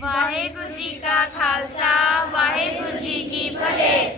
ਵਾਹਿਗੁਰੂ ਜੀ ਕਾ ਖਾਲਸਾ, ਵਾਹਿਗੁਰੂ ਜੀ ਕੀ ਫਤਿਹ।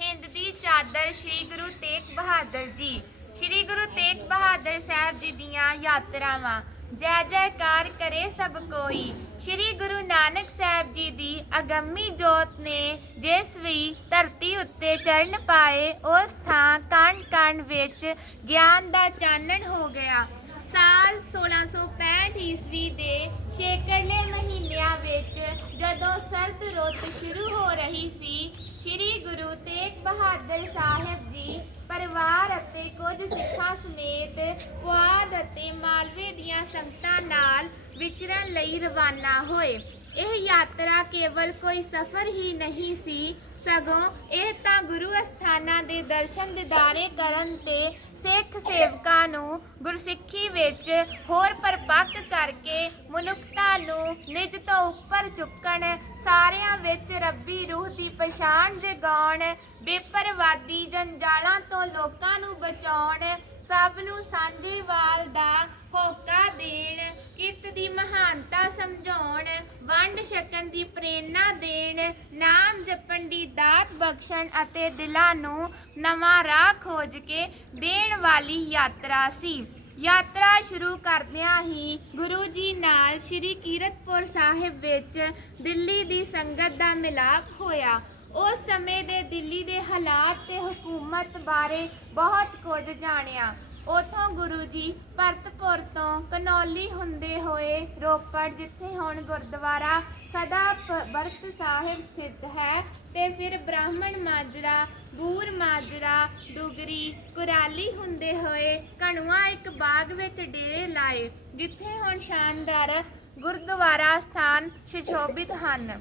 ਹਿੰਦ ਦੀ ਚਾਦਰ ਸ੍ਰੀ ਗੁਰੂ ਤੇਗ ਬਹਾਦਰ ਜੀ। ਸ੍ਰੀ ਗੁਰੂ ਤੇਗ ਬਹਾਦਰ ਸਾਹਿਬ ਜੀ ਦੀਆਂ ਯਾਤਰਾਵਾਂ। ਜੈ ਜੈਕਾਰ ਕਰੇ ਸਭ ਕੋਈ। ਸ੍ਰੀ ਗੁਰੂ ਨਾਨਕ ਸਾਹਿਬ ਜੀ ਦੀ ਅਗੰਮੀ ਜੋਤ ਨੇ ਜਿਸ ਵੀ ਧਰਤੀ ਉੱਤੇ ਚਰਨ ਪਾਏ, ਉਸ ਥਾਂ ਕਣ ਕਣ ਵਿੱਚ ਗਿਆਨ ਦਾ ਚਾਨਣ ਹੋ ਗਿਆ। ਸਾਲ 1665 ਈਸਵੀ ਦੇ ਛੇਕੜਲੇ ਮਹੀਨਿਆਂ ਵਿੱਚ ਜਦੋਂ ਸਰਦ ਰੁੱਤ ਸ਼ੁਰੂ ਹੋ ਰਹੀ ਸੀ ਸ੍ਰੀ ਗੁਰੂ ਤੇਗ ਬਹਾਦਰ ਸਾਹਿਬ ਜੀ ਪਰਿਵਾਰ ਅਤੇ ਕੁਝ ਸਿੱਖਾਂ ਸਮੇਤ ਪੁਆਧ ਅਤੇ ਮਾਲਵੇ ਦੀਆਂ ਸੰਗਤਾਂ ਨਾਲ ਵਿਚਰਨ ਲਈ ਰਵਾਨਾ ਹੋਏ। ਇਹ ਯਾਤਰਾ ਕੇਵਲ ਕੋਈ ਸਫ਼ਰ ਹੀ ਨਹੀਂ ਸੀ ਸਗੋਂ ਇਹ ਤਾਂ ਗੁਰੂ ਅਸਥਾਨਾਂ ਦੇ ਦਰਸ਼ਨ ਦਿਦਾਰੇ ਕਰਨ ਤੇ ਸਿੱਖ ਸੇਵਕਾਂ ਨੂੰ ਗੁਰਸਿੱਖੀ ਵਿੱਚ ਹੋਰ ਪਰਪੱਕ ਕਰਕੇ ਮਨੁੱਖਤਾ ਨੂੰ ਨਿਜ ਤੋਂ ਉੱਪਰ ਚੁੱਕਣ, ਸਾਰਿਆਂ ਵਿੱਚ ਰੱਬੀ ਰੂਹ ਦੀ ਪਛਾਣ ਜਗਾਉਣ ਬੇਪਰਵਾਦੀ ਜੰਜਾਲਾਂ ਤੋਂ ਲੋਕਾਂ ਨੂੰ ਬਚਾਉਣ, ਸਭ ਨੂੰ ਸਾਂਝੀਵਾਲ ਦਾ ਹੋਕਾ ਦੇਣ, ਕਿਰਤ ਦੀ ਮਹਾਨਤਾ ਸਮਝਾਉਣ, ਵੰਡ ਛਕਣ ਦੀ ਪ੍ਰੇਰਣਾ ਦੇਣ, ਨਾਮ ਜਪਣ ਦੀ ਦਾਤ ਬਖਸ਼ਣ ਅਤੇ ਦਿਲਾਂ ਨੂੰ ਨਵਾਂ ਰਾਹ ਖੋਜ ਕੇ ਦੇਣ ਵਾਲੀ ਯਾਤਰਾ ਸੀ। ਯਾਤਰਾ ਸ਼ੁਰੂ ਕਰਦਿਆਂ ਹੀ ਗੁਰੂ ਜੀ ਨਾਲ ਸ੍ਰੀ ਕੀਰਤਪੁਰ ਸਾਹਿਬ ਵਿੱਚ ਦਿੱਲੀ ਦੀ ਸੰਗਤ ਦਾ ਮਿਲਾਪ ਹੋਇਆ। ਉਸ ਸਮੇਂ ਦੇ ਦਿੱਲੀ ਦੇ ਹਾਲਾਤ ਤੇ ਹਕੂਮਤ ਬਾਰੇ ਬਹੁਤ ਕੁਝ ਜਾਣਿਆ। ਉਥੋਂ ਗੁਰੂ ਜੀ ਭਰਤਪੁਰ ਤੋਂ ਕਨੌਲੀ ਹੁੰਦੇ ਹੋਏ ਰੋਪੜ, ਜਿੱਥੇ ਹੁਣ ਗੁਰਦੁਆਰਾ ਸਦਾ ਬਰਤ ਸਾਹਿਬ ਸਥਿਤ ਹੈ ਤੇ ਫਿਰ ਬ੍ਰਾਹਮਣ ਮਾਜਰਾ, ਬੂਰ ਮਾਜਰਾ ਦੁਗਰੀ ਕੁਰਾਲੀ ਹੁੰਦੇ ਹੋਏ ਕਣਵਾ ਇੱਕ ਬਾਗ ਵਿੱਚ ਡੇਰੇ ਲਾਏ, ਜਿੱਥੇ ਹੁਣ ਸ਼ਾਨਦਾਰ ਗੁਰਦੁਆਰਾ ਸਥਾਨ ਸੁਸ਼ੋਭਿਤ ਹਨ।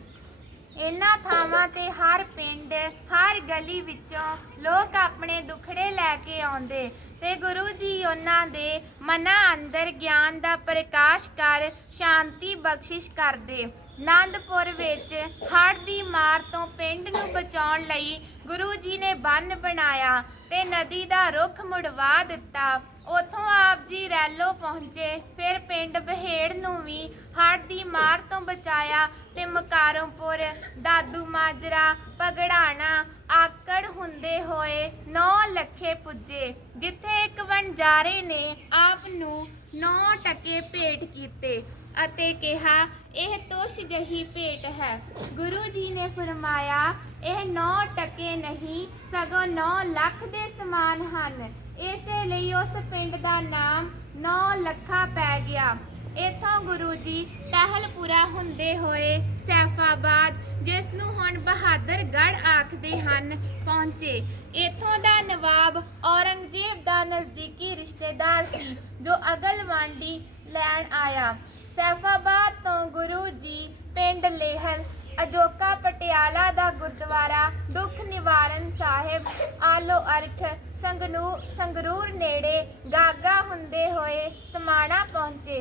ਇਹਨਾਂ ਥਾਵਾਂ ਤੇ ਹਰ ਪਿੰਡ, ਹਰ ਗਲੀ ਵਿੱਚੋਂ ਲੋਕ ਆਪਣੇ ਦੁਖੜੇ ਲੈ ਕੇ ਆਉਂਦੇ ਤੇ ਗੁਰੂ ਜੀ ਉਹਨਾਂ ਦੇ ਮਨਾਂ ਅੰਦਰ ਗਿਆਨ ਦਾ ਪ੍ਰਕਾਸ਼ ਕਰ ਸ਼ਾਂਤੀ ਬਖਸ਼ਿਸ਼ ਕਰਦੇ। ਆਨੰਦਪੁਰ ਵਿੱਚ ਹੜ੍ਹ ਦੀ ਮਾਰ ਤੋਂ ਪਿੰਡ ਨੂੰ ਬਚਾਉਣ ਲਈ ਗੁਰੂ ਜੀ ਨੇ ਬੰਨ ਬਣਾਇਆ ਤੇ ਨਦੀ ਦਾ ਰੁੱਖ ਮੁੜਵਾ ਦਿੱਤਾ। ਉਥੋਂ ਆਪ ਜੀ ਰੈਲੋ ਪਹੁੰਚੇ, ਫਿਰ ਪਿੰਡ ਬਹੇੜ ਨੂੰ ਵੀ ਹੜ੍ਹ ਦੀ ਮਾਰ ਤੋਂ ਬਚਾਇਆ ਤੇ ਮਕਾਰੋਂਪੁਰ, ਦਾਦੂ ਮਾਜਰਾ ਪਗੜਾਣਾ ਆਕੜ ਹੁੰਦੇ ਹੋਏ ਨੌ ਲੱਖੇ ਪੁੱਜੇ, ਜਿੱਥੇ ਇੱਕ ਵਣਜਾਰੇ ਨੇ ਆਪ ਨੂੰ ਨੌ ਟਕੇ ਭੇਟ ਕੀਤੇ ਅਤੇ ਕਿਹਾ, ਇਹ ਤੁਸ਼ ਜਹੀ ਭੇਟ ਹੈ। ਗੁਰੂ ਜੀ ਨੇ ਫਰਮਾਇਆ, ਇਹ 9 ਟਕੇ ਨਹੀਂ, ਸਗੋਂ 9 ਲੱਖ ਦੇ ਸਮਾਨ ਹਨ। ਇਸੇ ਲਈ ਉਸ ਪਿੰਡ ਦਾ ਨਾਮ 9 ਲੱਖਾ ਪੈ ਗਿਆ। ਇਥੋਂ ਗੁਰੂ ਜੀ ਟਹਿਲਪੁਰਾ ਹੁੰਦੇ ਹੋਏ ਸੈਫਾਬਾਦ, ਜਿਸ ਨੂੰ ਹੁਣ ਬਹਾਦਰਗੜ੍ਹ ਆਖਦੇ ਹਨ, ਪਹੁੰਚੇ। ਇਥੋਂ ਦਾ ਨਵਾਬ ਔਰੰਗਜ਼ੇਬ ਦਾ ਨਜ਼ਦੀਕੀ ਰਿਸ਼ਤੇਦਾਰ ਸੀ, ਜੋ ਅਗਲ ਅਗਲਵਾਂਡੀ ਲੈਣ ਆਇਆ। ਸੈਫਾਬਾਦ ਤੋਂ ਗੁਰੂ ਜੀ ਪਿੰਡ ਲੇਹਲ ਅਜੋਕਾ ਪਟਿਆਲਾ ਦਾ ਗੁਰਦੁਆਰਾ ਦੁੱਖ ਨਿਵਾਰਨ ਸਾਹਿਬ, ਆਲੋ ਅਰਥ ਸੰਗਨੂ, ਸੰਗਰੂਰ ਨੇੜੇ ਗਾਗਾ ਹੁੰਦੇ ਹੋਏ ਸਮਾਣਾ ਪਹੁੰਚੇ।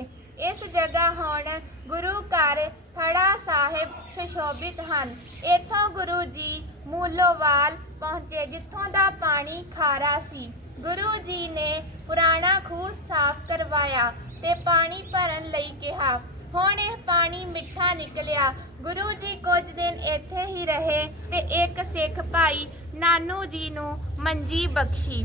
ਇਸ ਜਗ੍ਹਾ ਹੁਣ ਗੁਰੂ ਘਰ ਥੜਾ ਸਾਹਿਬ ਸੁਸ਼ੋਭਿਤ ਹਨ। ਇੱਥੋਂ ਗੁਰੂ ਜੀ ਮੂਲੋਵਾਲ ਪਹੁੰਚੇ, ਜਿੱਥੋਂ ਦਾ ਪਾਣੀ ਖਾਰਾ ਸੀ। ਗੁਰੂ ਜੀ ਨੇ ਪੁਰਾਣਾ ਖੂਹ ਸਾਫ਼ ਕਰਵਾਇਆ ਤੇ ਪਾਣੀ ਭਰਨ ਲਈ ਕਿਹਾ ਹੁਣ ਇਹ ਪਾਣੀ ਮਿੱਠਾ ਨਿਕਲਿਆ। ਗੁਰੂ ਜੀ ਕੁਝ ਦਿਨ ਇੱਥੇ ਹੀ ਰਹੇ ਤੇ ਇੱਕ ਸਿੱਖ ਭਾਈ ਨਾਨੂ ਜੀ ਨੂੰ ਮੰਜੀ ਬਖਸ਼ੀ।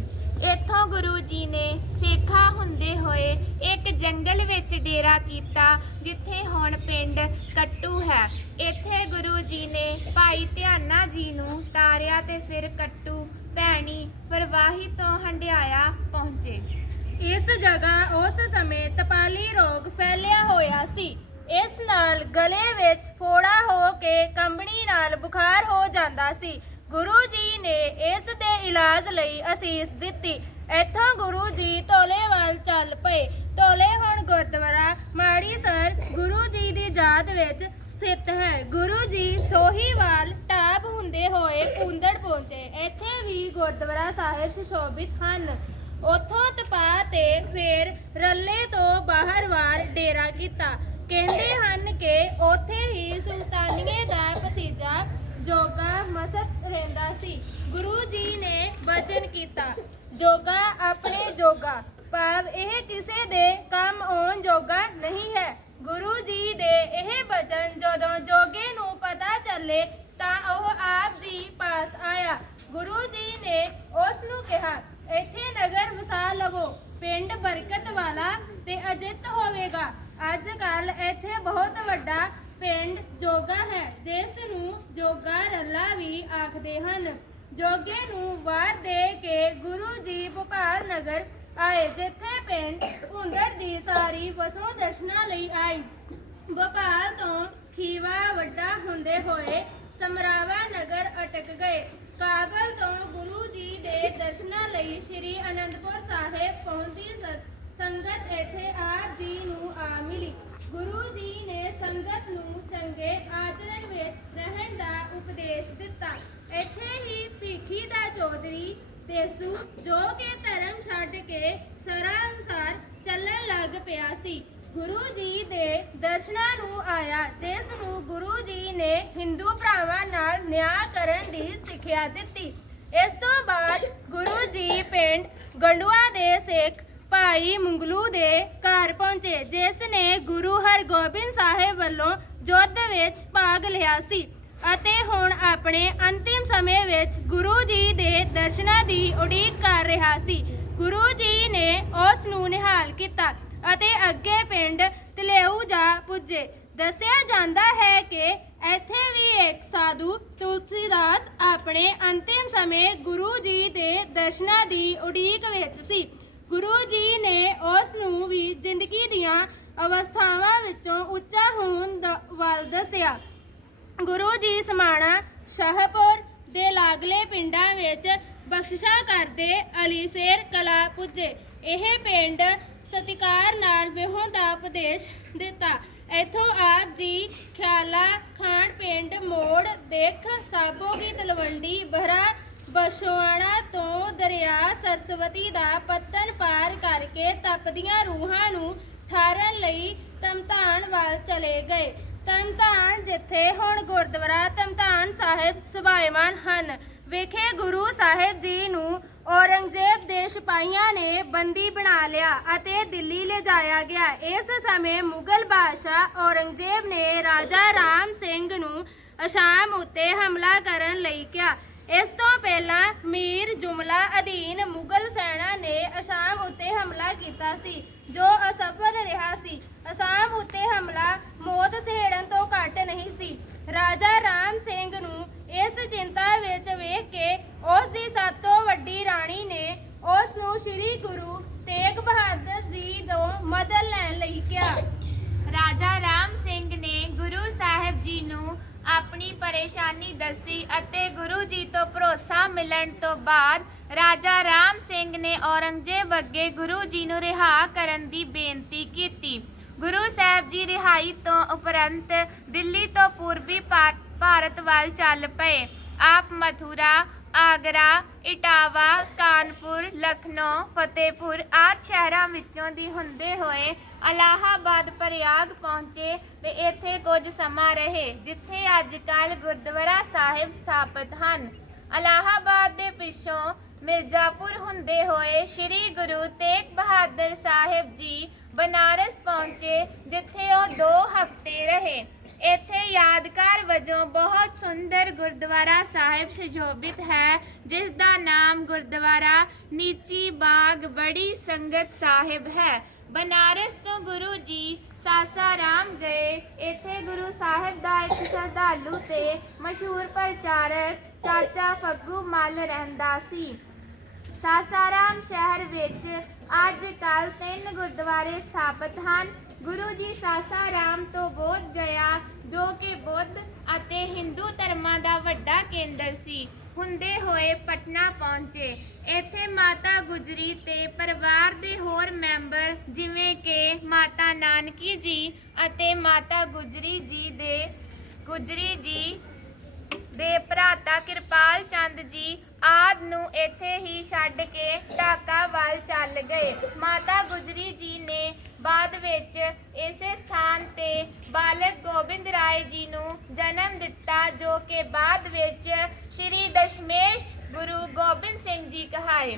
ਇੱਥੋਂ ਗੁਰੂ ਜੀ ਨੇ ਸੇਖਾ ਹੁੰਦੇ ਹੋਏ ਇੱਕ ਜੰਗਲ ਵਿੱਚ ਡੇਰਾ ਕੀਤਾ, ਜਿੱਥੇ ਹੁਣ ਪਿੰਡ ਕੱਟੂ ਹੈ। ਇੱਥੇ ਗੁਰੂ ਜੀ ਨੇ ਭਾਈ ਧਿਆਨਾ ਜੀ ਨੂੰ ਤਾਰਿਆ ਤੇ ਫਿਰ ਕੱਟੂ, ਭੈਣੀ ਫਰਵਾਹੀ ਤੋਂ ਹੰਡਿਆਇਆ। ਇਸ ਜਗ੍ਹਾ ਉਸ ਸਮੇਂ ਤਪਾਲੀ ਰੋਗ ਫੈਲਿਆ ਹੋਇਆ ਸੀ। ਇਸ ਨਾਲ ਗਲੇ ਵਿੱਚ ਫੋੜਾ ਹੋ ਕੇ ਕੰਬਣੀ ਨਾਲ ਬੁਖਾਰ ਹੋ ਜਾਂਦਾ ਸੀ। ਗੁਰੂ ਜੀ ਨੇ ਇਸ ਦੇ ਇਲਾਜ ਲਈ ਅਸੀਸ ਦਿੱਤੀ। ਇੱਥੋਂ ਗੁਰੂ ਜੀ ਤੋਲੇਵਾਲ ਚੱਲ ਪਏ। ਤੋਲੇ ਹੁਣ ਗੁਰਦੁਆਰਾ, ਮਾੜੀ ਸਰ ਗੁਰੂ ਜੀ ਦੀ ਯਾਦ ਵਿੱਚ ਸਥਿਤ ਹੈ। ਗੁਰੂ ਜੀ ਸੋਹੀਵਾਲ ਟਾਪ ਹੁੰਦੇ ਹੋਏ ਕੁੰਦੜ ਪਹੁੰਚੇ। ਇੱਥੇ ਵੀ ਗੁਰਦੁਆਰਾ ਸਾਹਿਬ ਸੁਸ਼ੋਭਿਤ ਹਨ। ਉਥੋਂ ਤਪਾ ਤੇ ਫੇਰ ਰੱਲੇ ਤੋਂ ਬਾਹਰ ਵਾਰ ਡੇਰਾ ਕੀਤਾ। ਕਹਿੰਦੇ ਹਨ ਕਿ ਉਥੇ ਹੀ ਸੁਲਤਾਨੀਏ ਦਾ ਭਤੀਜਾ ਜੋਗਾ ਮਸਤ ਰਹਿੰਦਾ ਸੀ। ਗੁਰੂ ਜੀ ਨੇ ਵਚਨ ਕੀਤਾ, ਜੋਗਾ ਆਪਣੇ ਜੋਗਾ, ਭਾਵ ਇਹ ਕਿਸੇ ਦੇ ਕੰਮ ਆਉਣ ਜੋਗਾ ਨਹੀਂ ਹੈ। ਗੁਰੂ ਜੀ ਦੇ ਇਹ ਵਚਨ ਜਦੋਂ ਜੋਗੇ ਨੂੰ ਪਤਾ ਚੱਲੇ ਤਾਂ ਉਹ ਆਪ ਜੀ ਪਾਸ ਆਇਆ। ਗੁਰੂ ਜੀ ਨੇ ਉਸ ਨੂੰ ਕਿਹਾ ਇੱਥੇ ਨਗਰ ਵਸਾ ਲਵੋ, ਪਿੰਡ ਬਰਕਤ ਵਾਲਾ ਤੇ ਅਜਿੱਤ ਹੋਵੇਗਾ। ਅੱਜ ਕੱਲ ਇੱਥੇ ਬਹੁਤ ਵੱਡਾ ਪਿੰਡ ਜੋਗਾ ਹੈ, ਜਿਸ ਨੂੰ ਜੋਗਾ ਰੱਲਾ ਵੀ ਆਖਦੇ ਹਨ। ਜੋਗੇ ਨੂੰ ਵਾਰ ਦੇ ਕੇ ਗੁਰੂ ਜੀ ਭੋਪਾਲ ਨਗਰ ਆਏ, ਜਿੱਥੇ ਪਿੰਡ ਹੁੰਦਰ ਦੀ ਸਾਰੀ ਵਸੋਂ ਦਰਸ਼ਨਾ ਲਈ ਆਈ। ਭੋਪਾਲ ਤੋਂ ਖੀਵਾ ਵੱਡਾ ਹੁੰਦੇ ਹੋਏ ਸਮਰਾਵਾ ਨਗਰ ਅਟਕ ਗਏ। ਕਾਬਲ ਤੋਂ ਗੁਰੂ ਜੀ ਦੇ ਦਰਸ਼ਨਾਂ ਲਈ ਸ੍ਰੀ ਅਨੰਦਪੁਰ ਸਾਹਿਬ ਪਹੁੰਚੀ ਸੰਗਤ ਇੱਥੇ ਆਪ ਜੀ ਨੂੰ ਆ ਮਿਲੀ। ਗੁਰੂ ਜੀ ਨੇ ਸੰਗਤ ਨੂੰ ਚੰਗੇ ਆਚਰਣ ਵਿੱਚ ਰਹਿਣ ਦਾ ਉਪਦੇਸ਼ ਦਿੱਤਾ। ਇੱਥੇ ਹੀ ਭੀਖੀ ਦਾ ਚੌਧਰੀ ਦੇਸੂ, ਜੋ ਕਿ ਧਰਮ ਛੱਡ ਕੇ ਸਰਾ ਅਨੁਸਾਰ ਚੱਲਣ ਲੱਗ ਪਿਆ ਸੀ। ਗੁਰੂ ਜੀ ਦੇ ਦਰਸ਼ਨਾਂ ਨੂੰ ਆਇਆ, ਜਿਸ ਨੂੰ ਗੁਰੂ ਜੀ ਨੇ ਹਿੰਦੂ ਭਰਾਵਾਂ ਨਾਲ ਨਿਆਂ ਕਰਨ ਦੀ ਸਿੱਖਿਆ ਦਿੱਤੀ। ਇਸ ਤੋਂ ਬਾਅਦ ਗੁਰੂ ਜੀ ਪਿੰਡ ਗੰਡੂਆ ਦੇ ਸਿੱਖ ਭਾਈ ਮੁੰਗਲੂ ਦੇ ਘਰ ਪਹੁੰਚੇ, ਜਿਸ ਨੇ ਗੁਰੂ ਹਰਗੋਬਿੰਦ ਸਾਹਿਬ ਵੱਲੋਂ ਯੁੱਧ ਵਿੱਚ ਭਾਗ ਲਿਆ ਸੀ ਅਤੇ ਹੁਣ ਆਪਣੇ ਅੰਤਿਮ ਸਮੇਂ ਵਿੱਚ ਗੁਰੂ ਜੀ ਦੇ ਦਰਸ਼ਨਾਂ ਦੀ ਉਡੀਕ ਕਰ ਰਿਹਾ ਸੀ। ਗੁਰੂ ਜੀ ਨੇ ਉਸ ਨੂੰ ਨਿਹਾਲ ਕੀਤਾ ਅਤੇ ਅੱਗੇ ਜਾ ਦੱਸਿਆ ਜਾਂਦਾ ਹੈ ਕਿ ਇੱਥੇ ਵੀ ਇੱਕ ਸਾਧੂ ਤੁਲਸੀਦਾਸ ਆਪਣੇ ਅੰਤਿਮ ਸਮੇਂ ਗੁਰੂ ਜੀ ਦੇ ਦਰਸ਼ਨਾਂ ਦੀ ਉਡੀਕ ਵਿੱਚ ਸੀ। ਗੁਰੂ ਜੀ ਨੇ ਉਸ ਨੂੰ ਵੀ ਜ਼ਿੰਦਗੀ ਦੀਆਂ ਅਵਸਥਾਵਾਂ ਵਿੱਚੋਂ ਉੱਚਾ ਹੋਣ ਦਾ ਵੱਲ ਦੱਸਿਆ। ਗੁਰੂ ਜੀ ਸਮਾਣਾ ਸ਼ਾਹਪੁਰ ਦੇ ਲਾਗਲੇ ਪਿੰਡਾਂ ਵਿੱਚ ਬਖਸ਼ਿਸ਼ਾਂ ਕਰਦੇ ਅਲੀਸੇਰ ਕਲਾ ਪੁੱਜੇ। ਇਹ ਪਿੰਡ ਸਤਿਕਾਰ ਨਾਲ ਵਿਹੋਂ ਦਾ ਉਪਦੇਸ਼ ਦਿੱਤਾ। ਇੱਥੋਂ ਆਪ ਜੀ ਖਿਆਲਾ ਖਾਣ ਪਿੰਡ ਮੋੜ ਦੇਖ ਸਾਬੋ ਕੀ ਤਲਵੰਡੀ ਬਹਰਾ ਬਸ਼ੋਆਣਾ ਤੋਂ ਦਰਿਆ ਸਰਸਵਤੀ ਦਾ ਪੱਤਨ ਪਾਰ ਕਰਕੇ ਤਪਦੀਆਂ ਰੂਹਾਂ ਨੂੰ ਠਾਰਨ ਲਈ ਤਮਤਾਨ ਵੱਲ ਚਲੇ ਗਏ। ਤਮਤਾਨ ਜਿੱਥੇ ਹੁਣ ਗੁਰਦੁਆਰਾ ਤਮਤਾਨ ਸਾਹਿਬ ਸੁਭਾਇਮਾਨ ਹਨ। ਵਿਖੇ ਗੁਰੂ ਸਾਹਿਬ ਜੀ ਨੂੰ ਔਰੰਗਜ਼ੇਬ ਦੇ ਸਿਪਾਹੀਆਂ ਨੇ ਬੰਦੀ ਬਣਾ ਲਿਆ ਅਤੇ ਦਿੱਲੀ ਲਿਜਾਇਆ ਗਿਆ। ਇਸ ਸਮੇਂ ਮੁਗਲ ਬਾਦਸ਼ਾਹ ਔਰੰਗਜ਼ੇਬ ਨੇ ਰਾਜਾ ਰਾਮ ਸਿੰਘ ਨੂੰ ਅਸ਼ਾਮ ਉੱਤੇ ਹਮਲਾ ਕਰਨ ਲਈ ਕਿਹਾ। ਇਸ ਤੋਂ ਪਹਿਲਾਂ ਮੀਰ ਜੁਮਲਾ ਅਧੀਨ ਮੁਗਲ ਸੈਨਾ ਨੇ ਅਸਾਮ ਉੱਤੇ ਹਮਲਾ ਕੀਤਾ ਸੀ, ਜੋ ਅਸਫਲ ਰਿਹਾ ਸੀ। ਅਸਾਮ ਉੱਤੇ ਹਮਲਾ ਮੌਤ ਸਹੇੜਨ ਤੋਂ ਘੱਟ ਨਹੀਂ ਸੀ। ਰਾਜਾ ਰਾਮ ਸਿੰਘ ਨੂੰ ਇਸ ਚਿੰਤਾ ਵਿੱਚ ਵੇਖ ਕੇ ਉਸ ਦੀ ਸਭ ਤੋਂ ਵੱਡੀ ਰਾਣੀ ਨੇ ਉਸ ਨੂੰ ਸ੍ਰੀ ਗੁਰੂ ਤੇਗ ਬਹਾਦਰ ਜੀ ਤੋਂ ਮਦਦ ਲੈਣ ਲਈ ਕਿਹਾ। ਰਾਜਾ ਰਾਮ ਸਿੰਘ ਨੇ ਗੁਰੂ ਸਾਹਿਬ ਜੀ ਨੂੰ ਆਪਣੀ ਪਰੇਸ਼ਾਨੀ ਦੱਸੀ ਅਤੇ ਗੁਰੂ ਜੀ ਤੋਂ ਭਰੋਸਾ ਮਿਲਣ ਤੋਂ ਬਾਅਦ ਰਾਜਾ ਰਾਮ ਸਿੰਘ ਨੇ ਔਰੰਗਜ਼ੇਬ ਅੱਗੇ ਗੁਰੂ ਜੀ ਨੂੰ ਰਿਹਾ ਕਰਨ ਦੀ ਬੇਨਤੀ ਕੀਤੀ। ਗੁਰੂ ਸਾਹਿਬ ਜੀ ਰਿਹਾਈ ਤੋਂ ਉਪਰੰਤ ਦਿੱਲੀ ਤੋਂ ਪੂਰਬੀ ਭਾ- ਭਾਰਤ ਵੱਲ ਚੱਲ ਪਏ। ਆਪ ਮਥੁਰਾ, ਆਗਰਾ, ਇਟਾਵਾ, ਕਾਨਪੁਰ, ਲਖਨਊ, ਫਤਿਹਪੁਰ ਆਦਿ ਸ਼ਹਿਰਾਂ ਵਿੱਚੋਂ ਦੀ ਹੁੰਦੇ ਹੋਏ ਅਲਾਹਾਬਾਦ, ਪ੍ਰਯਾਗ ਪਹੁੰਚੇ ਤੇ ਇੱਥੇ ਕੁਝ ਸਮਾਂ ਰਹੇ, ਜਿੱਥੇ ਅੱਜ ਕੱਲ ਗੁਰਦੁਆਰਾ ਸਾਹਿਬ ਸਥਾਪਿਤ ਹਨ। ਅਲਾਹਾਬਾਦ ਦੇ ਪਿੱਛੋਂ ਮਿਰਜ਼ਾਪੁਰ ਹੁੰਦੇ ਹੋਏ ਸ੍ਰੀ ਗੁਰੂ ਤੇਗ ਬਹਾਦਰ ਸਾਹਿਬ ਜੀ ਬਨਾਰਸ ਪਹੁੰਚੇ, ਜਿੱਥੇ ਉਹ 2 ਹਫ਼ਤੇ ਰਹੇ। ਇੱਥੇ ਯਾਦਗਾਰ ਵਜੋਂ ਬਹੁਤ ਸੁੰਦਰ ਗੁਰਦੁਆਰਾ ਸਾਹਿਬ ਸੁਸ਼ੋਭਿਤ ਹੈ ਜਿਸ ਦਾ ਨਾਮ ਗੁਰਦੁਆਰਾ ਨੀਚੀ ਬਾਗ ਬੜੀ ਸੰਗਤ ਸਾਹਿਬ ਹੈ। ਬਨਾਰਸ ਤੋਂ ਗੁਰੂ ਜੀ ਸਾਸਾਰਾਮ ਗਏ। ਇੱਥੇ ਗੁਰੂ ਸਾਹਿਬ ਦਾ ਇੱਕ ਸ਼ਰਧਾਲੂ ਤੇ ਮਸ਼ਹੂਰ ਪ੍ਰਚਾਰਕ ਚਾਚਾ ਫੱਗੂ ਮੱਲ ਰਹਿੰਦਾ ਸੀ। ਸਾਸਾਰਾਮ ਸ਼ਹਿਰ ਵਿੱਚ ਅੱਜ ਕੱਲ ਤਿੰਨ ਗੁਰਦੁਆਰੇ ਸਥਾਪਿਤ ਹਨ। ਗੁਰੂ ਜੀ ਸਾਸਾ ਰਾਮ ਤੋਂ ਬੋਧ ਗਿਆ, ਜੋ ਕਿ ਬੁੱਧ ਅਤੇ ਹਿੰਦੂ ਧਰਮਾਂ ਦਾ ਵੱਡਾ ਕੇਂਦਰ ਸੀ। ਹੁੰਦੇ ਹੋਏ ਪਟਨਾ ਪਹੁੰਚੇ। ਇੱਥੇ ਮਾਤਾ ਗੁਜਰੀ ਤੇ ਪਰਿਵਾਰ ਦੇ ਹੋਰ ਮੈਂਬਰ ਜਿਵੇਂ ਕਿ ਮਾਤਾ ਨਾਨਕੀ ਜੀ ਅਤੇ ਮਾਤਾ ਗੁਜਰੀ ਜੀ ਦੇ, ਗੁਜਰੀ ਜੀ ਦੇ ਭਰਾਤਾ ਕਿਰਪਾਲ ਚੰਦ ਜੀ ਆਦ ਨੂੰ ਇੱਥੇ ਹੀ ਛੱਡ ਕੇ ਢਾਕਾ ਵੱਲ ਚੱਲ ਗਏ। ਮਾਤਾ ਗੁਜਰੀ ਜੀ ਨੇ ਬਾਅਦ ਵਿੱਚ ਇਸੇ ਸਥਾਨ ਤੇ ਬਾਲਕ ਗੋਬਿੰਦ ਰਾਏ ਜੀ ਨੂੰ ਜਨਮ ਦਿੱਤਾ, ਜੋ ਕਿ ਬਾਅਦ ਵਿੱਚ ਸ੍ਰੀ ਦਸ਼ਮੇਸ਼ ਗੁਰੂ ਗੋਬਿੰਦ ਸਿੰਘ ਜੀ ਕਹਾਏ।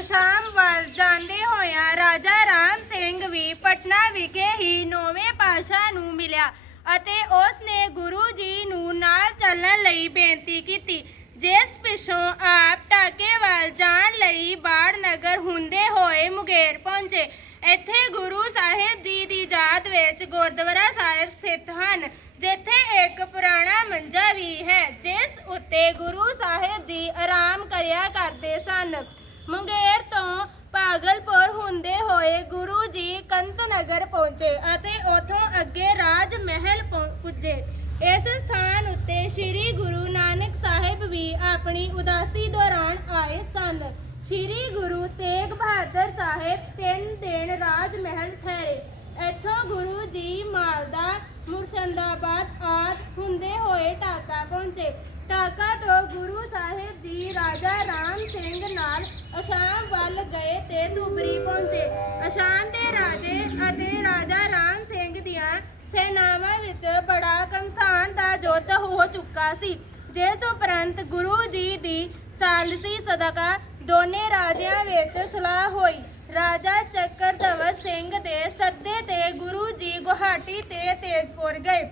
ਅਸਾਮ ਵੱਲ ਜਾਂਦੇ ਹੋਇਆ ਰਾਜਾ ਰਾਮ ਸਿੰਘ ਵੀ ਪਟਨਾ ਵਿਖੇ ਹੀ ਨੌਵੇਂ ਪਾਤਸ਼ਾਹ ਨੂੰ ਮਿਲਿਆ ਅਤੇ ਉਸ ਨੇ ਗੁਰੂ ਜੀ ਨੂੰ ਨਾਲ ਚੱਲਣ ਲਈ ਬੇਨਤੀ ਕੀਤੀ, ਜਿਸ ਪਿੱਛੋਂ ਆਪ ਢਾਕੇ ਵੱਲ ਜਾਣ ਲਈ ਬਾੜ ਨਗਰ ਹੁੰਦੇ ਹੋਏ ਮੁਗੇਰ ਪਹੁੰਚੇ। ਇੱਥੇ ਗੁਰੂ ਸਾਹਿਬ ਜੀ ਦੀ ਯਾਦ ਵਿੱਚ ਗੁਰਦੁਆਰਾ ਸਾਹਿਬ ਸਥਿਤ ਹਨ, ਜਿੱਥੇ ਇੱਕ ਪੁਰਾਣਾ ਮੰਜਾ ਵੀ ਹੈ, ਜਿਸ ਉੱਤੇ ਗੁਰੂ ਸਾਹਿਬ ਜੀ ਆਰਾਮ ਕਰਿਆ ਕਰਦੇ ਸਨ। ਮੁੰਗੇਰ ਤੋਂ ਭਾਗਲਪੁਰ ਹੁੰਦੇ ਹੋਏ ਗੁਰੂ ਜੀ ਕੰਤ ਨਗਰ ਪਹੁੰਚੇ ਅਤੇ ਉਥੋਂ ਅੱਗੇ ਰਾਜ ਮਹਿਲ ਪਹੁੰ- ਪੁੱਜੇ। ਇਸ ਸਥਾਨ ਉੱਤੇ ਸ੍ਰੀ ਗੁਰੂ ਨਾਨਕ ਸਾਹਿਬ ਵੀ ਆਪਣੀ ਉਦਾਸੀ ਦੌਰਾਨ ਆਏ ਸਨ। ਸ੍ਰੀ ਗੁਰੂ ਤੇਗ ਬਹਾਦਰ ਸਾਹਿਬ ਤਿੰਨ ਦਿਨ ਰਾਜ ਮਹਿਲ ਠਹਿਰੇ। ਇੱਥੋਂ ਗੁਰੂ ਜੀ ਮਾਲਦਾ, ਮੁਰਸ਼ਦਾਬਾਦ ਆਦਿ ਹੁੰਦੇ ਹੋਏ ਢਾਕਾ ਪਹੁੰਚੇ। ਢਾਕਾ ਤੋਂ ਗੁਰੂ ਸਾਹਿਬ ਜੀ ਰਾਜਾ ਰਾਮ ਸਿੰਘ ਨਾਲ ਅਸ਼ਾਮ ਵੱਲ ਗਏ ਤੇ ਧੂਬਰੀ ਪਹੁੰਚੇ। ਅਸ਼ਾਮ ਦੇ ਰਾਜੇ ਅਤੇ ਰਾਜਾ ਰਾਮ ਸਿੰਘ ਦੀਆਂ ਸੈਨਾਵਾਂ ਵਿੱਚ ਬੜਾ ਕਮਸਾਨ ਦਾ ਯੁੱਧ ਹੋ ਚੁੱਕਾ ਸੀ, ਜਿਸ ਉਪਰੰਤ ਗੁਰੂ ਜੀ ਦੀ ਸਾਲਸੀ ਸਦਕਾ ਦੋਨੇ ਰਾਜਿਆਂ ਵਿੱਚ ਸਲਾਹ ਹੋਈ। ਰਾਜਾ ਚੱਕਰਦਵਤ ਸਿੰਘ ਦੇ ਸੱਦੇ ਤੇ ਗੁਰੂ ਜੀ ਗੁਹਾਟੀ ਤੇ ਤੇਜਪੁਰ ਗਏ।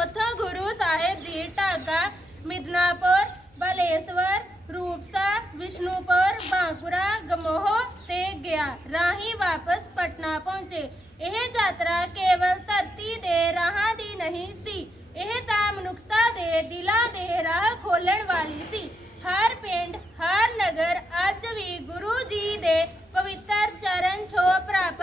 ਉੱਥੋਂ ਗੁਰੂ ਸਾਹਿਬ ਜੀ ਢਾਕਾ ਮਿਦਨਾਪੁਰ, ਬਲੇਸ਼ਵਰ ਰੂਪਸਾ ਵਿਸ਼ਨੂਪੁਰ, ਬਾਂਕੁਰਾ, ਗਮੋਹ ਤੇ ਗਿਆ। ਰਾਹੀਂ ਵਾਪਸ ਪਟਨਾ ਪਹੁੰਚੇ। ਇਹ ਯਾਤਰਾ ਕੇਵਲ ਧਰਤੀ ਦੇ ਰਾਹਾਂ ਦੀ ਨਹੀਂ ਸੀ। ਇਹ ਤਾਂ ਮਨੁੱਖਤਾ ਦੇ ਦਿਲਾਂ ਦੇ ਰਾਹ ਖੋਲਣ ਵਾਲੀ ਸੀ। ਹਰ ਪਿੰਡ ਹਰ ਨਗਰ ਅੱਜ ਵੀ ਗੁਰੂ ਜੀ ਦੇ ਪਵਿੱਤਰ ਚਰਨ ਛੋਹ ਪ੍ਰਾਪਤ